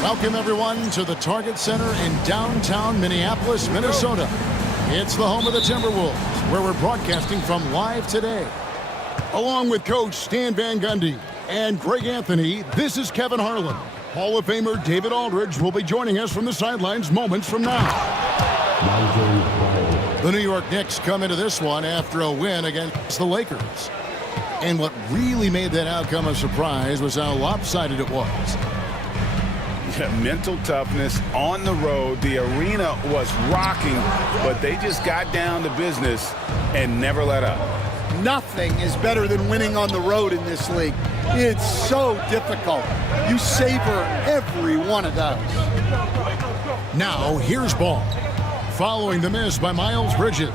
Welcome, everyone, to the Target Center in downtown Minneapolis, Minnesota. It's the home of the Timberwolves, where we're broadcasting from live today. Along with Coach Stan Van Gundy and Greg Anthony, this is Kevin Harlan. Hall of Famer David Aldridge will be joining us from the sidelines moments from now. The New York Knicks come into this one after a win against the Lakers. And what really made that outcome a surprise was how lopsided it was. Mental toughness on the road. The arena was rocking, but they just got down to business and never let up. Nothing is better than winning on the road in this league. It's so difficult. You savor every one of those. Now, here's ball. Following the miss by Miles Bridges.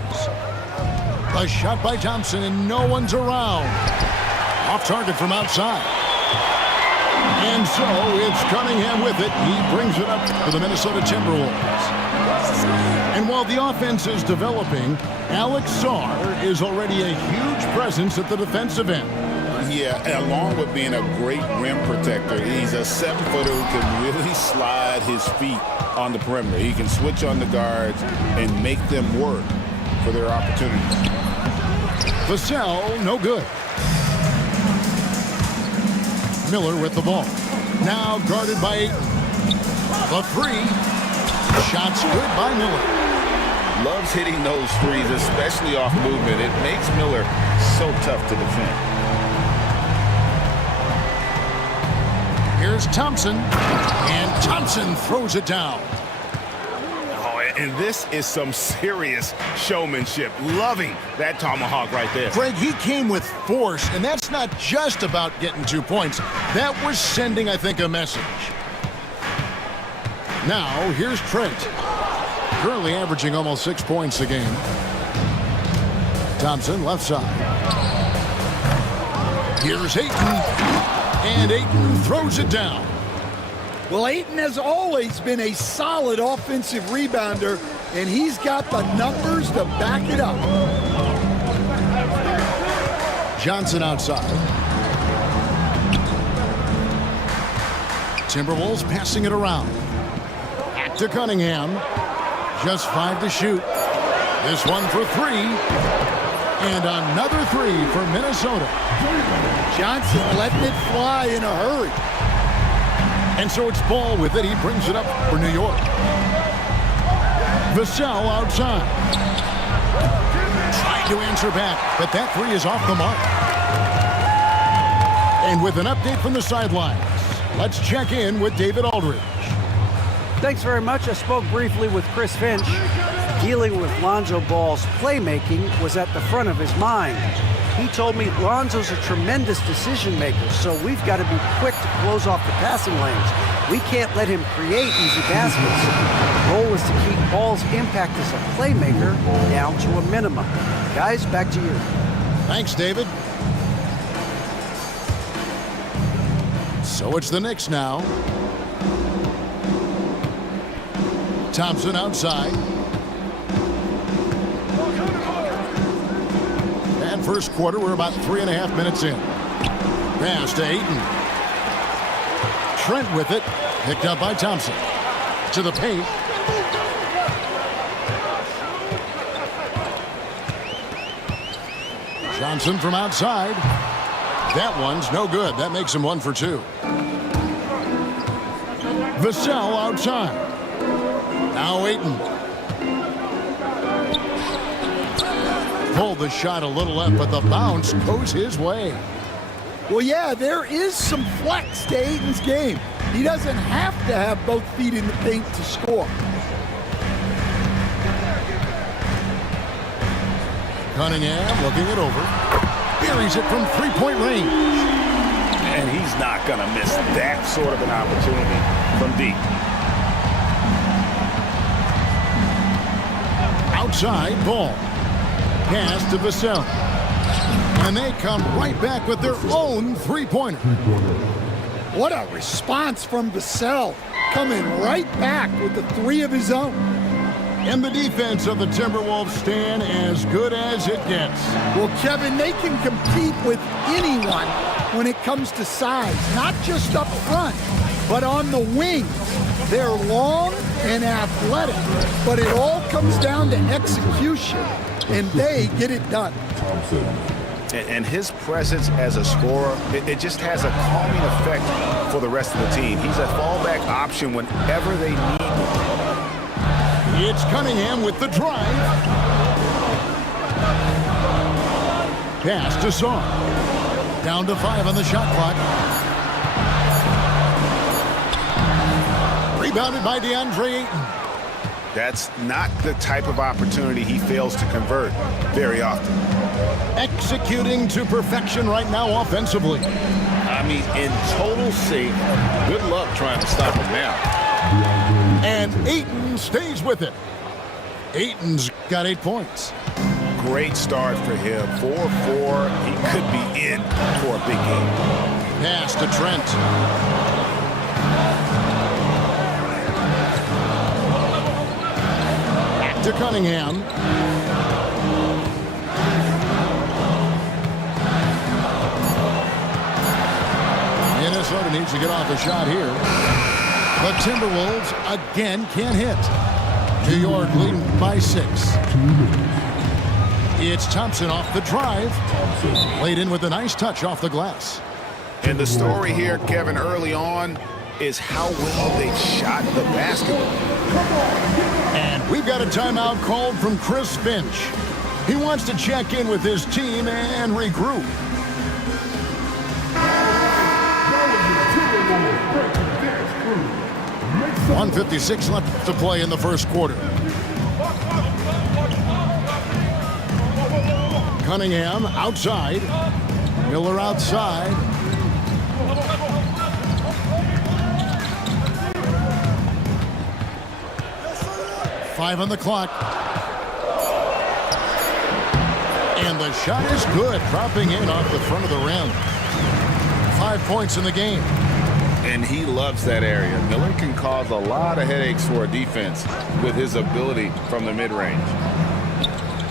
A shot by Thompson, and no one's around. Off target from outside. And so it's Cunningham with it. He brings it up for the Minnesota Timberwolves. And while the offense is developing, Alex Sarr is already a huge presence at the defensive end. Yeah, along with being a great rim protector, he's a 7-footer who can really slide his feet on the perimeter. He can switch on the guards and make them work for their opportunities. Vassell, no good. Miller with the ball. Now guarded by Ayton. The three. Shots good by Miller. Loves hitting those threes, especially off movement. It makes Miller so tough to defend. Here's Thompson. And Thompson throws it down. And this is some serious showmanship. Loving that tomahawk right there. Greg, he came with force, and that's not just about getting 2 points. That was sending, I think, a message. Now, here's Trent. Currently averaging almost 6 points a game. Thompson, left side. Here's Ayton. And Ayton throws it down. Well, Ayton has always been a solid offensive rebounder, and he's got the numbers to back it up. Johnson outside. Timberwolves passing it around. Back to Cunningham. Just 5 to shoot. This one for 3. And another 3 for Minnesota. Johnson letting it fly in a hurry. And so it's Ball with it. He brings it up for New York. Vassell outside. Trying to answer back, but that 3 is off the mark. And with an update from the sidelines, let's check in with David Aldridge. Thanks very much. I spoke briefly with Chris Finch. Dealing with Lonzo Ball's playmaking was at the front of his mind. He told me Lonzo's a tremendous decision maker, so we've got to be quick to close off the passing lanes. We can't let him create easy baskets. The goal is to keep Ball's impact as a playmaker down to a minimum. Guys, back to you. Thanks, David. So it's the Knicks now. Thompson outside. And first quarter, we're about 3.5 minutes in. Pass to Ayton. Trent with it. Picked up by Thompson. To the paint. Johnson from outside. That one's no good. That makes him 1 for 2. Vassell outside. Now Ayton. Pulled the shot a little left, but the bounce goes his way. Well, yeah, there is some flex to Ayton's game. He doesn't have to have both feet in the paint to score. Cunningham looking it over. Buries it from three-point range. And he's not going to miss that sort of an opportunity from deep. Outside ball. Pass to Vassell. And they come right back with their own three-pointer. What a response from Vassell, coming right back with the three of his own. And the defense of the Timberwolves stand as good as it gets. Well, Kevin, they can compete with anyone when it comes to size, not just up front, but on the wings. They're long and athletic, but it all comes down to execution, and they get it done. And his presence as a scorer, it just has a calming effect for the rest of the team. He's a fallback option whenever they need him. It's Cunningham with the drive. Pass to Saw. Down to 5 on the shot clock. Rebounded by DeAndre Ayton. That's not the type of opportunity he fails to convert very often. Executing to perfection right now offensively. I mean, in total sync. Good luck trying to stop him now. And Ayton stays with it. Ayton's got 8 points. Great start for him. 4-4. He could be in for a big game. Pass to Trent. Back to Cunningham. Minnesota needs to get off a shot here. The Timberwolves again can't hit. New York leading by 6. It's Thompson off the drive. Played in with a nice touch off the glass. And the story here, Kevin, early on is how well they shot the basketball. And we've got a timeout called from Chris Finch. He wants to check in with his team and regroup. .156 left to play in the first quarter. Cunningham outside. Miller outside. Five on the clock. And the shot is good, dropping in off the front of the rim. 5 points in the game. And he loves that area. Miller can cause a lot of headaches for a defense with his ability from the mid-range.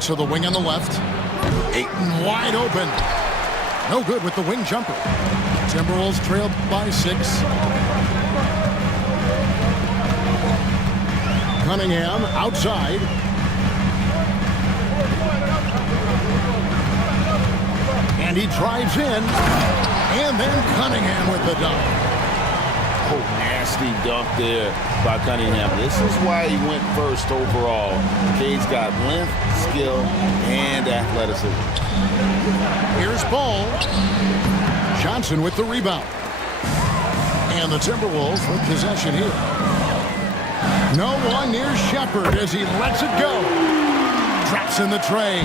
To the wing on the left. Ayton wide open. No good with the wing jumper. Timberwolves trailed by 6. Cunningham outside. And he drives in. And then Cunningham with the dunk. Oh, nasty dunk there by Cunningham. This is why he went first overall. Cade's got length, skill, and athleticism. Here's Ball. Johnson with the rebound. And the Timberwolves with possession here. No one near Shepard as he lets it go. Traps in the tray.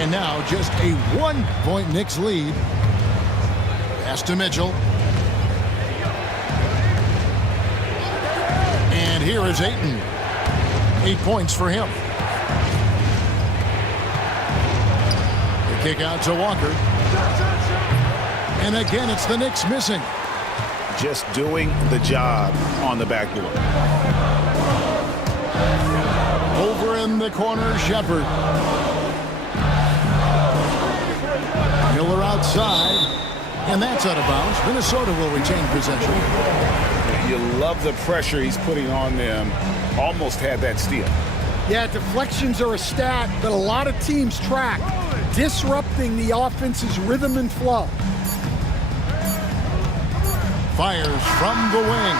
And now just a 1-point Knicks lead. Pass to Mitchell. And here is Ayton. 8 points for him. The kick out to Walker. And again, it's the Knicks missing. Just doing the job on the backboard. Over in the corner, Shepard. Miller outside. And that's out of bounds. Minnesota will retain possession. You love the pressure he's putting on them. Almost had that steal. Yeah, deflections are a stat that a lot of teams track, disrupting the offense's rhythm and flow. Fires from the wing.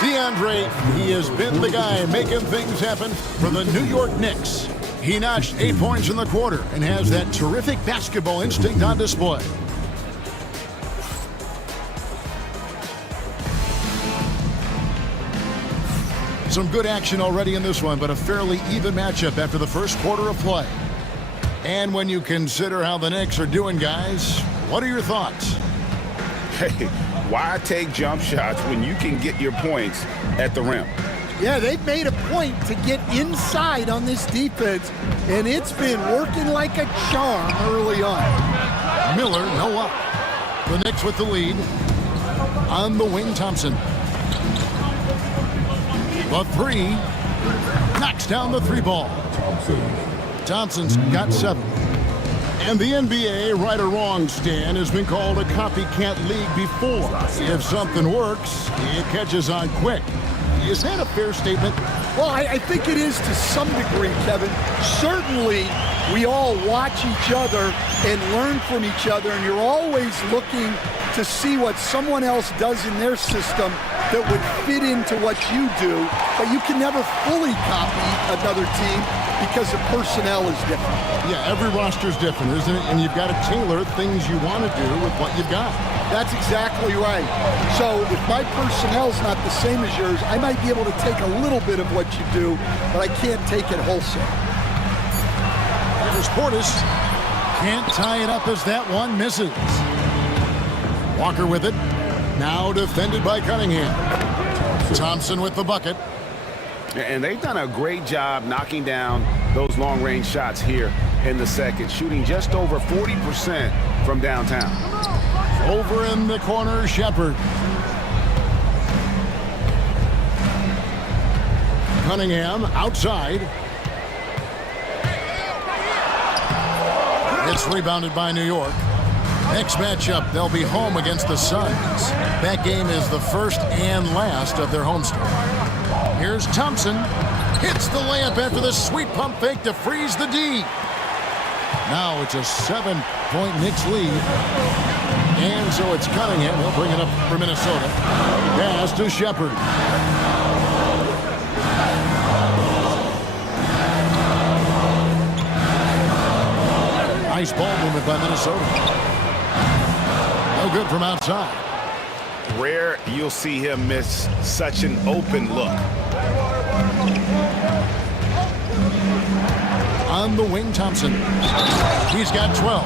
DeAndre, he has been the guy making things happen for the New York Knicks. He notched 8 points in the quarter and has that terrific basketball instinct on display. Some good action already in this one, but a fairly even matchup after the first quarter of play. And when you consider how the Knicks are doing, guys, what are your thoughts? Hey, why take jump shots when you can get your points at the rim? Yeah, they've made a point to get inside on this defense, and it's been working like a charm early on. Miller, no up. The Knicks with the lead. On the wing, Thompson. The three. Knocks down the three ball. Thompson's got 7. And the NBA, right or wrong, Stan, has been called a copycat league before. If something works, it catches on quick. Is that a fair statement? Well, I think it is to some degree, Kevin. Certainly, we all watch each other and learn from each other, and you're always looking to see what someone else does in their system that would fit into what you do, but you can never fully copy another team because the personnel is different. Yeah, every roster's different, isn't it? And you've got to tailor things you want to do with what you've got. That's exactly right. So if my personnel's not the same as yours, I might be able to take a little bit of what you do, but I can't take it wholesale. Here's Portis. Can't tie it up as that one misses. Walker with it. Now defended by Cunningham. Thompson with the bucket. And they've done a great job knocking down those long-range shots here in the second, shooting just over 40% from downtown. Over in the corner, Shepherd. Cunningham outside. It's rebounded by New York. Next matchup, they'll be home against the Suns. That game is the first and last of their homestand. Here's Thompson. Hits the layup after the sweet pump fake to freeze the D. Now it's a 7-point Knicks lead. And so it's Cunningham. He'll bring it up for Minnesota. Pass to Shepherd. Nice ball movement by Minnesota. No good from outside. Rare you'll see him miss such an open look. On the wing, Thompson. He's got 12.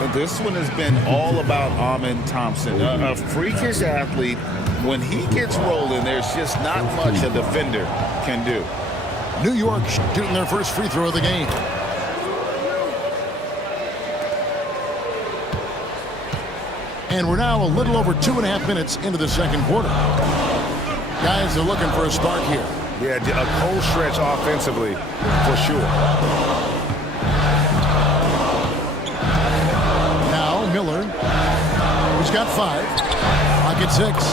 But this one has been all about Amen Thompson, a freakish athlete. When he gets rolling, there's just not much a defender can do. New York shooting their first free throw of the game. And we're now a little over 2.5 minutes into the second quarter. Guys are looking for a spark here. Yeah, a cold stretch offensively, for sure. Now Miller, who's got 5. Pocket 6.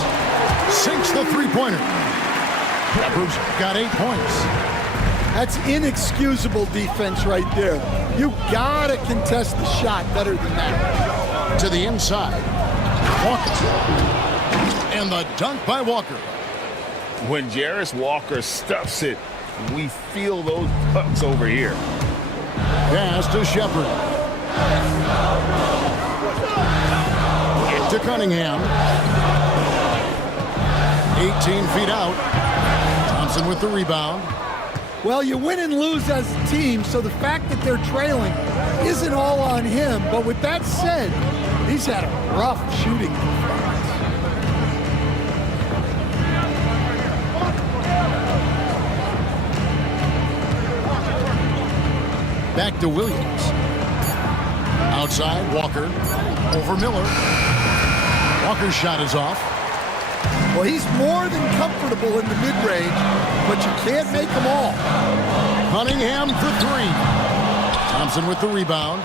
Sinks the three-pointer. Peppers got 8 points. That's inexcusable defense right there. You gotta contest the shot better than that. To the inside. Walker. And the dunk by Walker. When Jarris Walker stuffs it, we feel those pucks over here. Pass to Shepherd. To Cunningham. 18 feet out. Thompson with the rebound. Well, you win and lose as a team, so the fact that they're trailing isn't all on him. But with that said, he's had a rough shooting performance. Back to Williams. Outside, Walker. Over Miller. Walker's shot is off. Well, he's more than comfortable in the mid-range, but you can't make them all. Cunningham for 3. Thompson with the rebound.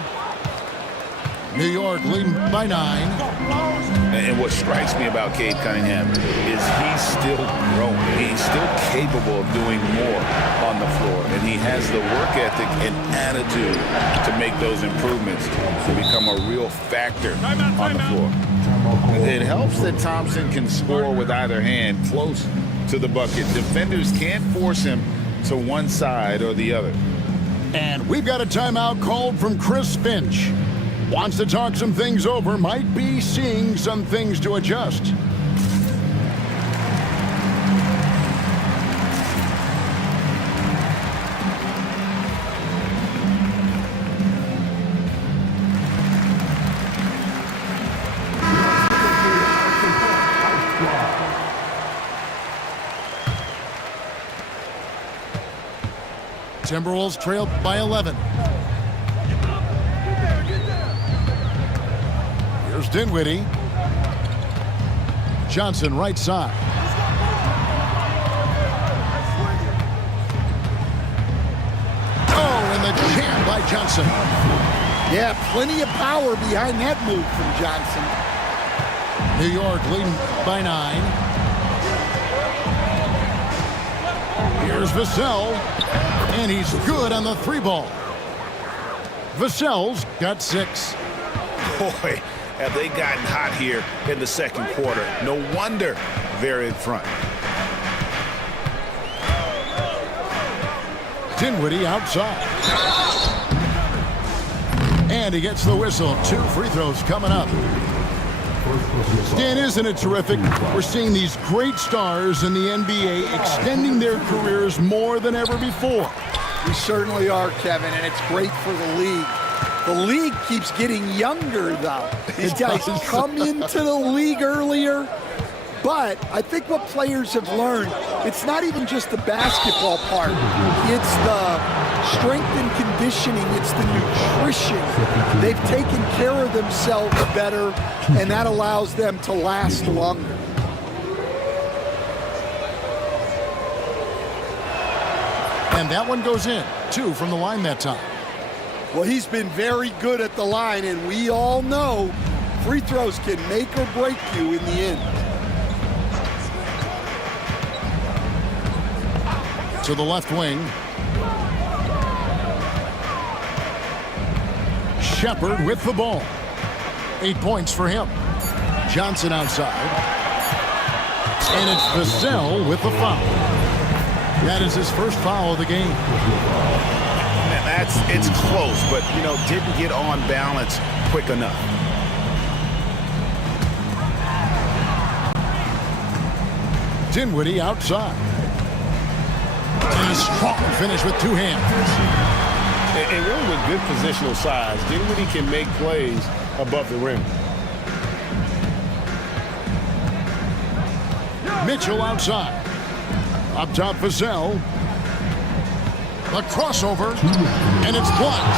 New York leading by 9. And what strikes me about Cade Cunningham is he's still growing. He's still capable of doing more on the floor. And he has the work ethic and attitude to make those improvements to become a real factor on the floor. It helps that Thompson can score with either hand close to the bucket. Defenders can't force him to one side or the other. And we've got a timeout called from Chris Finch. Wants to talk some things over, might be seeing some things to adjust. Timberwolves trail by 11. Here's Dinwiddie. Johnson right side. Oh, and the jam by Johnson. Yeah, plenty of power behind that move from Johnson. New York leading by 9. Here's Vassell, and he's good on the 3-ball. Vassell's got 6. Boy, have they gotten hot here in the second quarter. No wonder they're in front. Dinwiddie outside. And he gets the whistle. 2 free throws coming up. Dan, isn't it terrific? We're seeing these great stars in the NBA extending their careers more than ever before. We certainly are, Kevin, and it's great for the league. The league keeps getting younger, though. These guys come into the league earlier, but I think what players have learned, it's not even just the basketball part. It's the strength and conditioning. It's the nutrition. They've taken care of themselves better, and that allows them to last longer. And that one goes in. 2 from the line that time. Well, he's been very good at the line, and we all know free throws can make or break you in the end. To the left wing. Shepard with the ball. 8 points for him. Johnson outside. And it's Vassell with the foul. That is his first foul of the game. It's close, but, you know, didn't get on balance quick enough. Dinwiddie outside. And a strong finish with 2 hands. And really with good positional size, Dinwiddie can make plays above the rim. Mitchell outside. Up top, Vassell. A crossover, and it's blocked.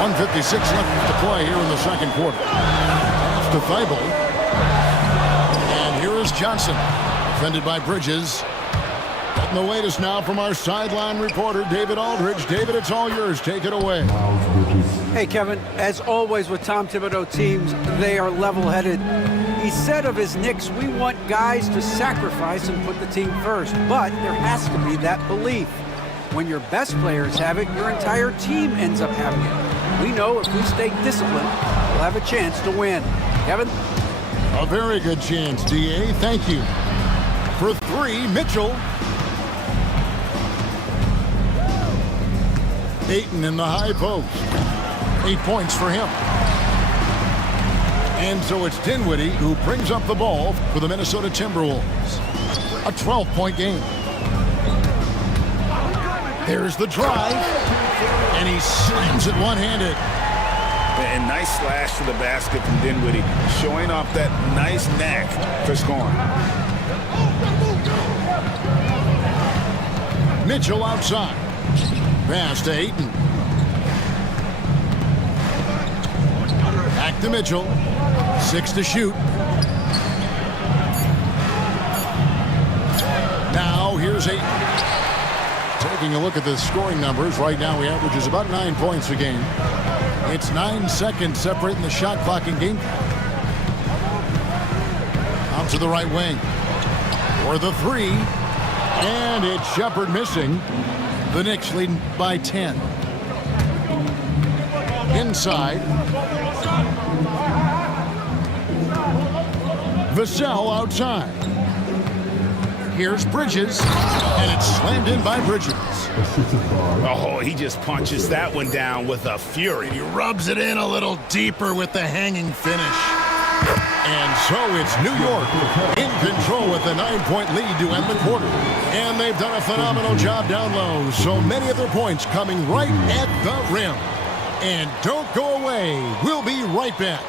.156 left to play here in the second quarter. Pass to Thibault. And here is Johnson, defended by Bridges. Getting the latest now from our sideline reporter, David Aldridge. David, it's all yours. Take it away. Hey, Kevin, as always with Tom Thibodeau teams, they are level-headed. He said of his Knicks, we want guys to sacrifice and put the team first, but there has to be that belief. When your best players have it, your entire team ends up having it. We know if we stay disciplined, we'll have a chance to win. Kevin? A very good chance, D.A. Thank you. For 3, Mitchell. Ayton in the high post. 8 points for him. And so it's Dinwiddie who brings up the ball for the Minnesota Timberwolves. A 12-point game. There's the drive. And he slams it one-handed. And nice slash to the basket from Dinwiddie, showing off that nice knack for scoring. Mitchell outside. Pass to Ayton. Back to Mitchell. 6 to shoot. Now here's Ayton. Taking a look at the scoring numbers. Right now he averages about 9 points a game. It's 9 seconds separating the shot clock and game. Out to the right wing. For the 3. And it's Shepard missing. The Knicks leading by 10. Inside. Vassell outside. Here's Bridges. And it's slammed in by Bridges. Oh, he just punches that one down with a fury. He rubs it in a little deeper with the hanging finish. And so it's New York in control with a 9-point lead to end the quarter. And they've done a phenomenal job down low. So many of their points coming right at the rim. And don't go away. We'll be right back.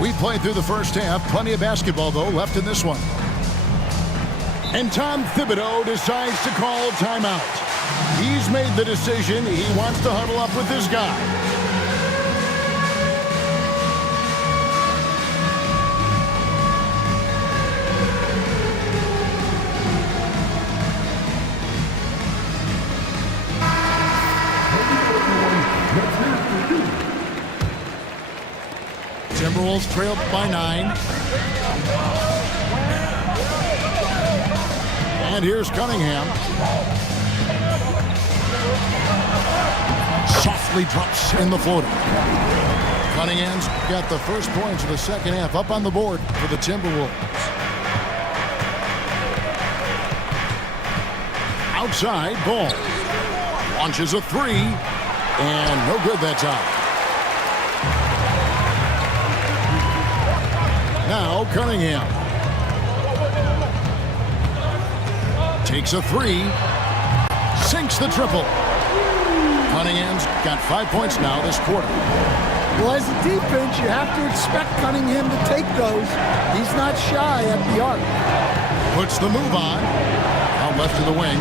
We played through the first half. Plenty of basketball, though, left in this one. And Tom Thibodeau decides to call timeout. He's made the decision. He wants to huddle up with this guy. Timberwolves trailed by 9. And here's Cunningham. Softly drops in the floater. Cunningham's got the first points of the second half up on the board for the Timberwolves. Outside, Ball. Launches a 3. And no good that time. Now Cunningham takes a 3, sinks the triple. Cunningham's got 5 points now this quarter. Well, as a defense, you have to expect Cunningham to take those. He's not shy at the arc. Puts the move on. Out left to the wing.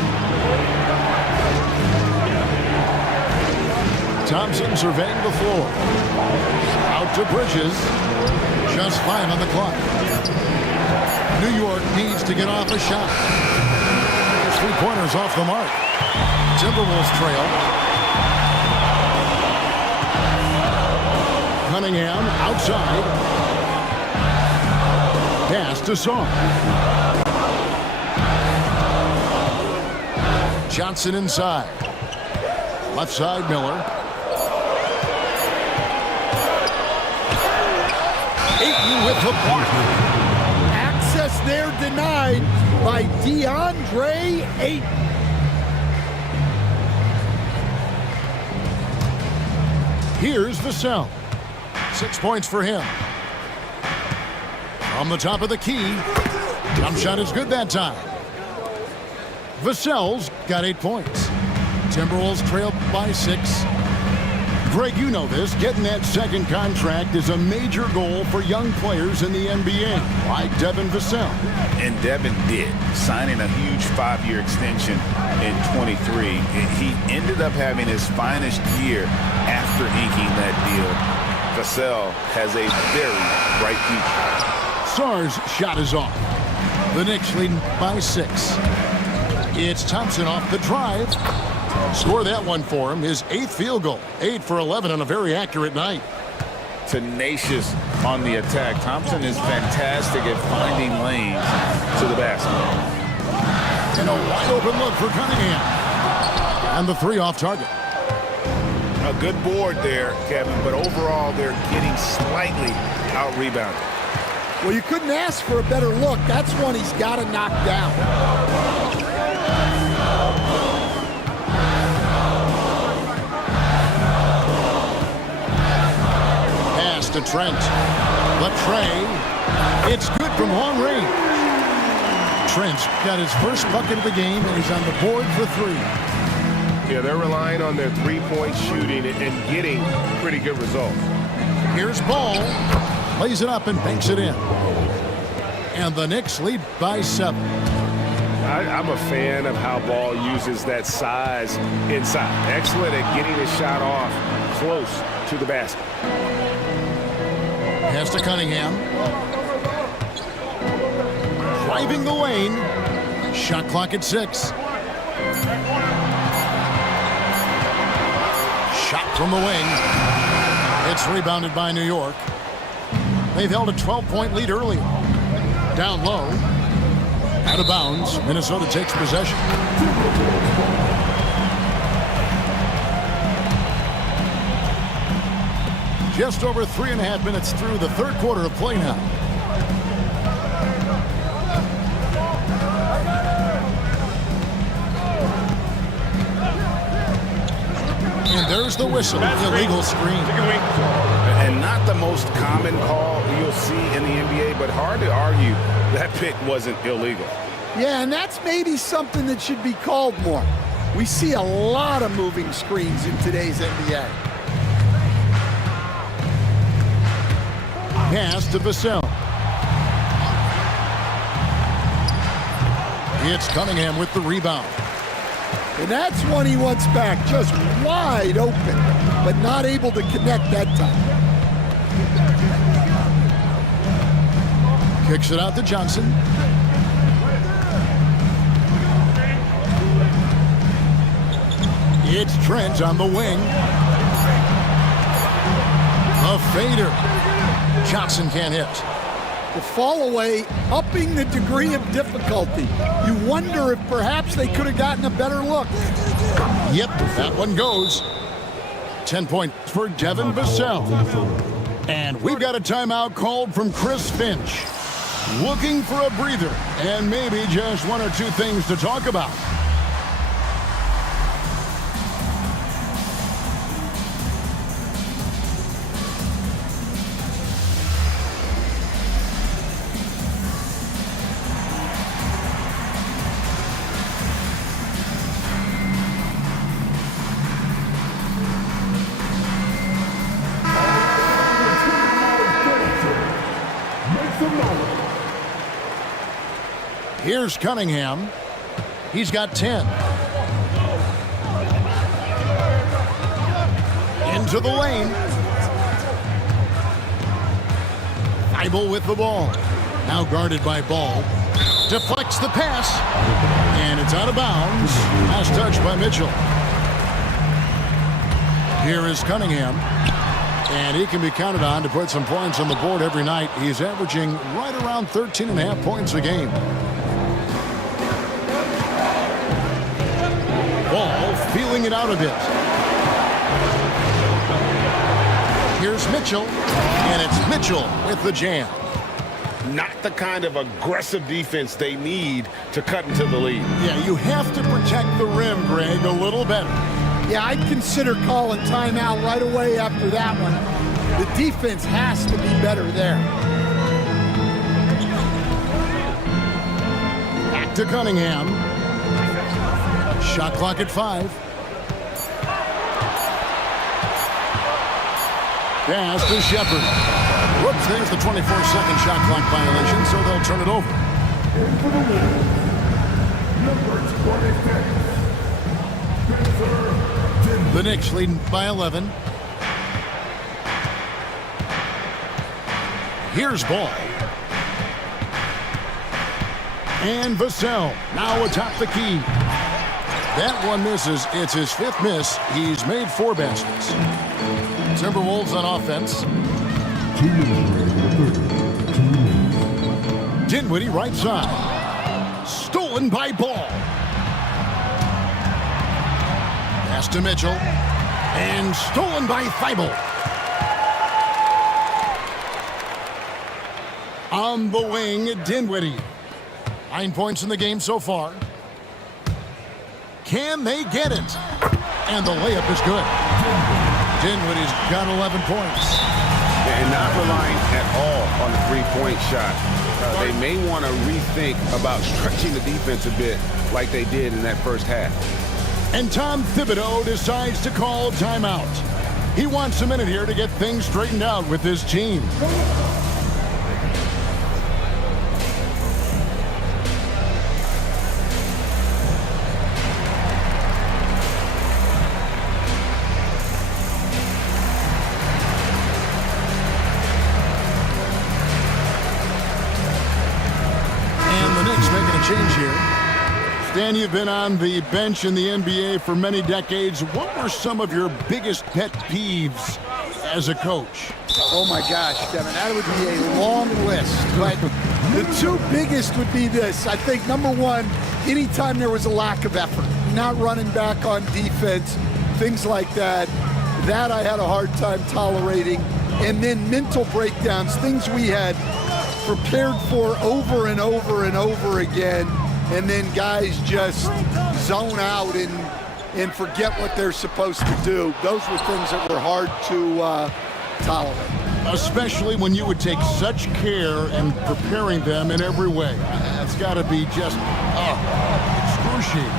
Thompson surveying the floor. Out to Bridges. Just 5 on the clock. New York needs to get off a shot. There's 3-pointers off the mark. Timberwolves trail. Cunningham outside. Pass to Song. Johnson inside. Left side, Miller. Ayton with the block. Access there denied by DeAndre Ayton. Here's Vassell. 6 points for him. From the top of the key. Jump shot is good that time. Vassell's got 8 points. Timberwolves trail by 6. Greg, you know this. Getting that second contract is a major goal for young players in the NBA, like Devin Vassell. And Devin did, signing a huge 5-year extension in 23. He ended up having his finest year after inking that deal. Vassell has a very bright future. Sarr's shot is off. The Knicks leading by 6. It's Thompson off the drive. Score that one for him. His 8th field goal. 8 for 11 on a very accurate night. Tenacious on the attack. Thompson is fantastic at finding lanes to the basket. And a wide open look for Cunningham. And the 3 off target. A good board there, Kevin, but overall they're getting slightly out-rebounded. Well, you couldn't ask for a better look. That's one he's got to knock down. To Trent. Latrey. It's good from long range. Trent's got his first bucket of the game, and he's on the board for 3. Yeah, they're relying on their 3-point shooting and getting pretty good results. Here's Ball. Lays it up and banks it in. And the Knicks lead by 7. I'm a fan of how Ball uses that size inside. Excellent at getting his shot off close to the basket. Pass to Cunningham. Driving the lane. Shot clock at 6. Shot from the wing. It's rebounded by New York. They've held a 12-point lead earlier. Down low. Out of bounds. Minnesota takes possession. Just over 3.5 minutes through the third quarter of play now. And there's the whistle. Illegal screen. And not the most common call you'll see in the NBA, but hard to argue that pick wasn't illegal. Yeah, and that's maybe something that should be called more. We see a lot of moving screens in today's NBA. Pass to Vassell. It's Cunningham with the rebound. And that's one he wants back, just wide open, but not able to connect that time. Kicks it out to Johnson. It's Trent on the wing. A fader. Johnson can't hit. The fall away, upping the degree of difficulty. You wonder if perhaps they could have gotten a better look. Yep, that one goes. 10 points for Devin Vassell. And we've got a timeout called from Chris Finch. Looking for a breather and maybe just one or two things to talk about. Here's Cunningham. He's got 10. Into the lane. Thibault with the ball. Now guarded by Ball. Deflects the pass. And it's out of bounds. Last touch by Mitchell. Here is Cunningham. And he can be counted on to put some points on the board every night. He's averaging right around 13.5 points a game. Ball feeling it out a bit. Here's Mitchell, and it's Mitchell with the jam. Not the kind of aggressive defense they need to cut into the lead. Yeah, you have to protect the rim, Greg, a little better. Yeah, I'd consider calling timeout right away after that one. The defense has to be better there. Back to Cunningham. Shot clock at 5. Pass to Shepard. Whoops, there's the 24-second shot clock violation, so they'll turn it over. The Knicks leading by 11. Here's Ball. And Vassell now atop the key. That one misses. It's his 5th miss. He's made 4 baskets. Timberwolves on offense. Dinwiddie right side. Stolen by Ball. Pass to Mitchell. And stolen by Thibault. On the wing, Dinwiddie. 9 points in the game so far. Can they get it? And the layup is good. Dinwiddie's got 11 points. And not relying at all on the three-point shot. They may want to rethink about stretching the defense a bit like they did in that first half. And Tom Thibodeau decides to call timeout. He wants a minute here to get things straightened out with his team. Change here. Stan, you've been on the bench in the NBA for many decades. What were some of your biggest pet peeves as a coach? Oh my gosh, Devin, that would be a long list. But the 2 biggest would be this. I think number 1, anytime there was a lack of effort, not running back on defense, things like that, that I had a hard time tolerating. And then mental breakdowns, things we had prepared for over and over and over again, and then guys just zone out and forget what they're supposed to do. Those were things that were hard to tolerate. Especially when you would take such care in preparing them in every way. That's got to be just excruciating.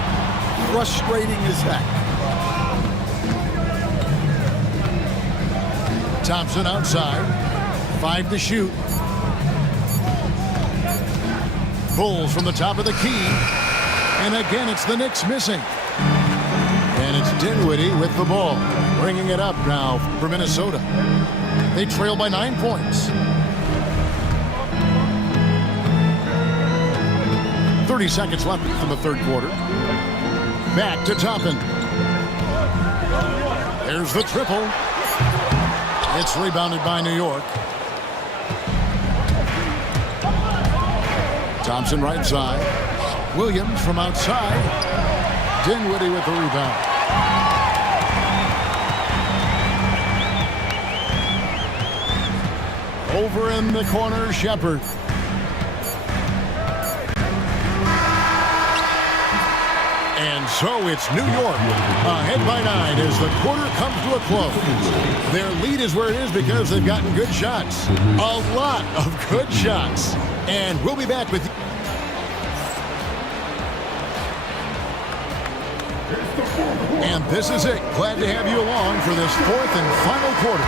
Frustrating as heck. Thompson outside. 5 to shoot. Pulls from the top of the key. And again, it's the Knicks missing. And it's Dinwiddie with the ball. Bringing it up now for Minnesota. They trail by 9 points. 30 seconds left in the third quarter. Back to Toppin. There's the triple. It's rebounded by New York. Thompson right side. Williams from outside. Dinwiddie with the rebound. Over in the corner, Shepard. And so it's New York ahead by 9 as the quarter comes to a close. Their lead is where it is because they've gotten good shots. A lot of good shots. And we'll be back with you. And this is it. Glad to have you along for this fourth and final quarter.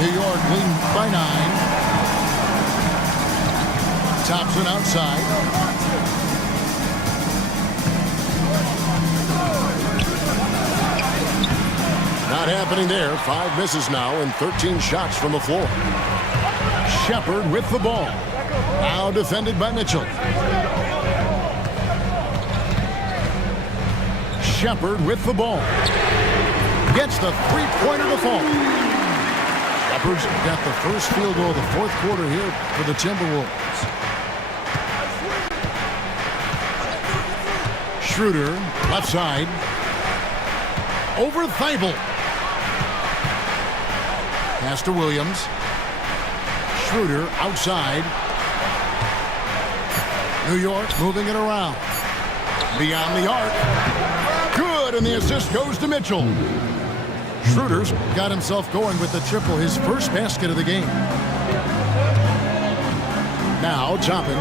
New York leading by 9. Thompson outside. Not happening there. 5 misses now and 13 shots from the floor. Shepard with the ball. Now defended by Mitchell. Shepard with the ball. Gets the three-pointer to fall. Shepard's got the first field goal of the fourth quarter here for the Timberwolves. Schroeder, left side. Over Thibault. Pass to Williams. Schroeder outside. New York moving it around. Beyond the arc. Good, and the assist goes to Mitchell. Schroeder's got himself going with the triple, his first basket of the game. Now Toppin.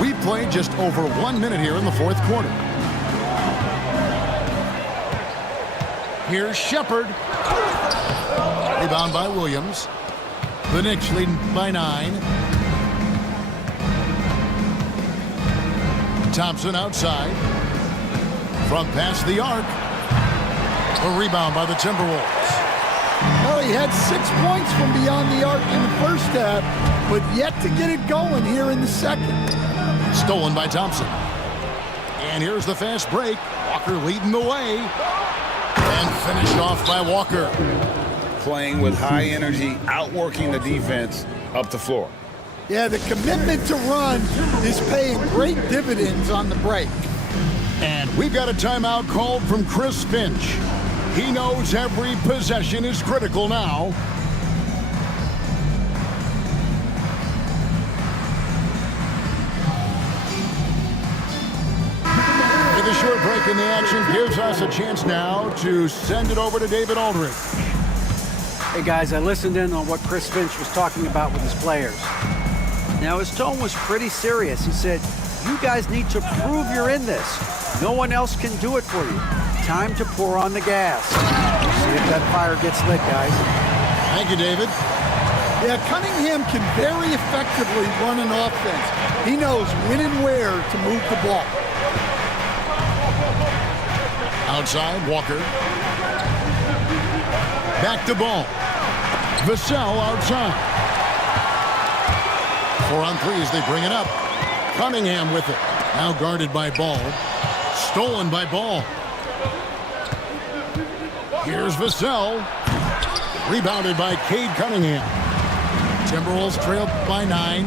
We played just over 1 minute here in the fourth quarter. Here's Shepard. Rebound by Williams. The Knicks leading by 9. Thompson outside. From past the arc. A rebound by the Timberwolves. Well, he had 6 points from beyond the arc in the first half, but yet to get it going here in the second. Stolen by Thompson. And here's the fast break. Walker leading the way. And finished off by Walker. Playing with high energy, outworking the defense up the floor. Yeah, the commitment to run is paying great dividends on the break. And we've got a timeout called from Chris Finch. He knows every possession is critical now. The short break in the action gives us a chance now to send it over to David Aldridge. Hey guys, I listened in on what Chris Finch was talking about with his players. Now his tone was pretty serious. He said, you guys need to prove you're in this. No one else can do it for you. Time to pour on the gas. See if that fire gets lit, guys. Thank you, David. Yeah, Cunningham can very effectively run an offense. He knows when and where to move the ball. Outside, Walker. Back to ball. Vassell outside. 4 on 3 as they bring it up. Cunningham with it. Now guarded by Ball. Stolen by Ball. Here's Vassell. Rebounded by Cade Cunningham. Timberwolves trailed by 9.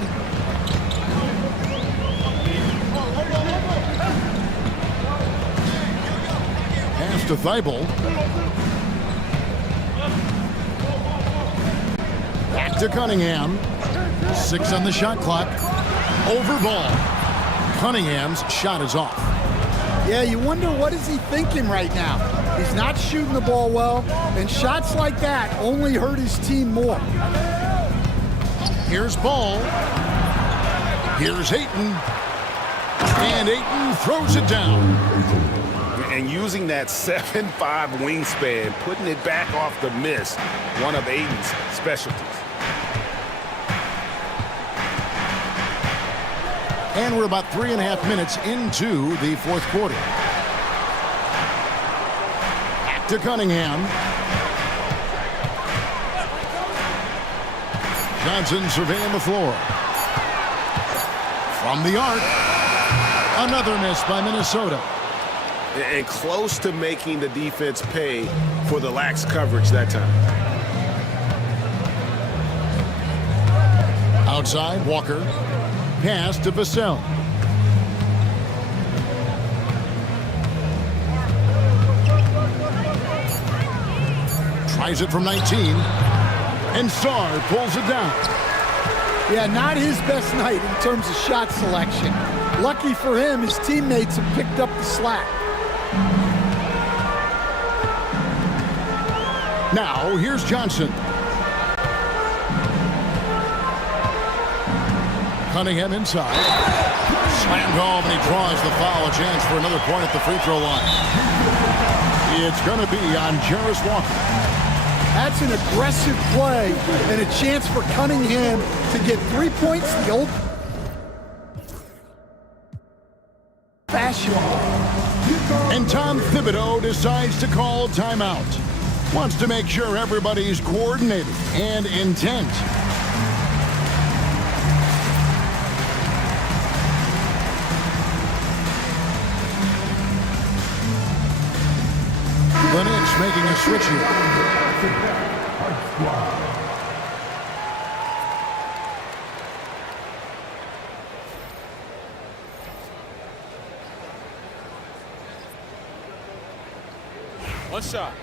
Pass to Thibault. Back to Cunningham. 6 on the shot clock. Over Ball. Cunningham's shot is off. Yeah, you wonder what is he thinking right now. He's not shooting the ball well, and shots like that only hurt his team more. Here's Ball. Here's Ayton. And Ayton throws it down. And using that 7'5" wingspan, putting it back off the miss, one of Ayton's specialties. And we're about 3.5 minutes into the fourth quarter. Back to Cunningham. Johnson surveying the floor. From the arc. Another miss by Minnesota. And close to making the defense pay for the lax coverage that time. Outside, Walker. Pass to Vassell. Tries it from 19. And Sarr pulls it down. Yeah, not his best night in terms of shot selection. Lucky for him, his teammates have picked up the slack. Now, here's Johnson. Cunningham inside. Slammed home, and he draws the foul. A chance for another point at the free throw line. It's going to be on Jarris Walker. That's an aggressive play and a chance for Cunningham to get 3 points the old fashion. And Tom Thibodeau decides to call timeout. Wants to make sure everybody's coordinated and intent. The Knicks making a switch here. One shot.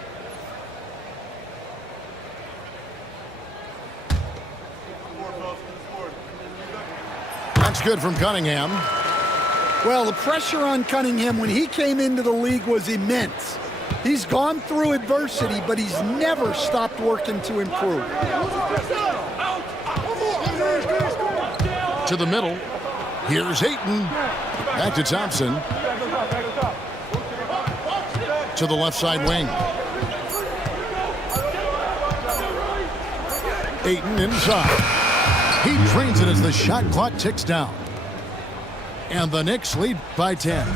That's good from Cunningham. Well, the pressure on Cunningham when he came into the league was immense. He's gone through adversity, but he's never stopped working to improve. To the middle. Here's Ayton. Back to Thompson. To the left side wing. Ayton inside. He drains it as the shot clock ticks down. And the Knicks lead by 10.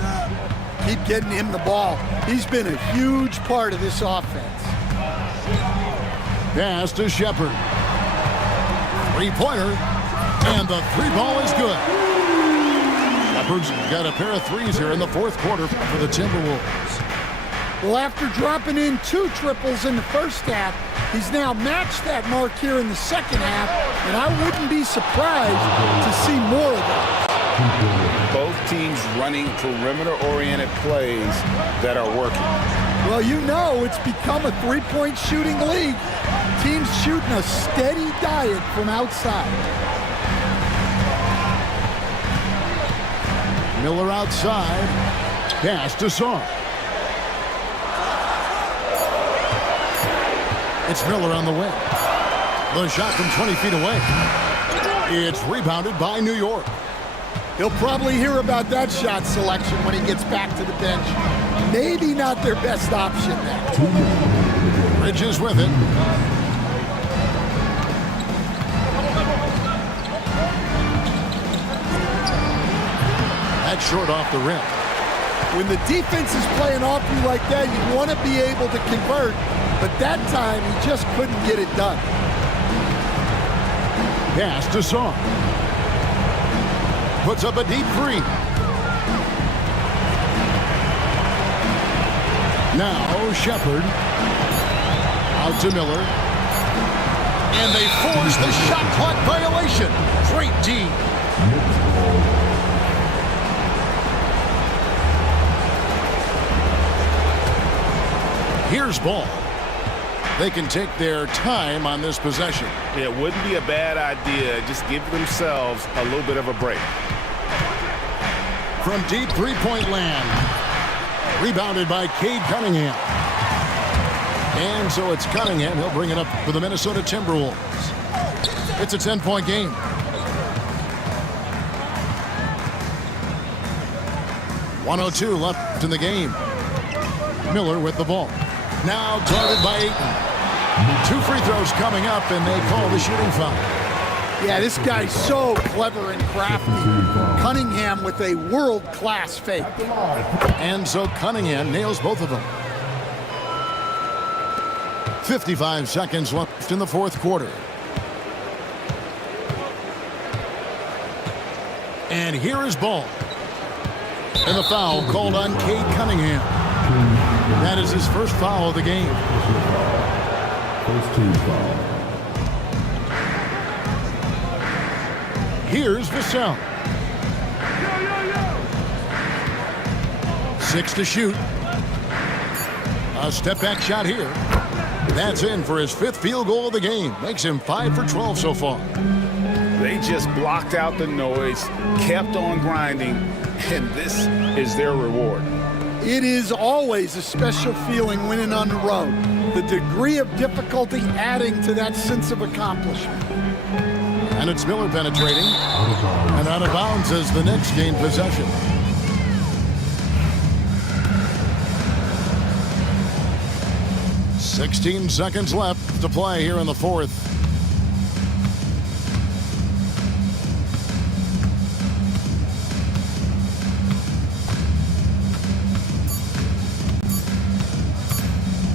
Keep getting him the ball. He's been a huge part of this offense. Pass to Shepard. Three-pointer. And the three ball is good. Shepard's got a pair of threes here in the fourth quarter for the Timberwolves. Well, after dropping in 2 triples in the first half, he's now matched that mark here in the second half, and I wouldn't be surprised to see more of that. Both teams running perimeter-oriented plays that are working. Well, you know it's become a three-point shooting league. Teams shooting a steady diet from outside. Miller outside. Pass to Sarr. It's Miller on the wing. The shot from 20 feet away. It's rebounded by New York. He'll probably hear about that shot selection when he gets back to the bench. Maybe not their best option then. Bridges with it. That's short off the rim. When the defense is playing off you like that, you want to be able to convert, but that time he just couldn't get it done. Pass to Sarr. Puts up a deep three. Now Shepard. Out to Miller. And they force the shot clock violation. Great D. Here's ball. They can take their time on this possession. It wouldn't be a bad idea. Just give themselves a little bit of a break. From deep three-point land. Rebounded by Cade Cunningham. And so it's Cunningham. He'll bring it up for the Minnesota Timberwolves. It's a 10-point game. .102 left in the game. Miller with the ball. Now guarded by Ayton. 2 free throws coming up, and they call the shooting foul. Yeah, this guy's so clever and crafty. Cunningham with a world-class fake. And so Cunningham nails both of them. 55 seconds left in the fourth quarter. And here is Ball. And the foul called on Cade Cunningham. That is his first foul of the game. First team foul. Here's Vassell. 6 to shoot. A step-back shot here. That's in for his 5th field goal of the game. Makes him 5 for 12 so far. They just blocked out the noise, kept on grinding, and this is their reward. It is always a special feeling winning on the road. The degree of difficulty adding to that sense of accomplishment. And it's Miller penetrating. And out of bounds as the Knicks gain possession. .16 seconds left to play here in the fourth.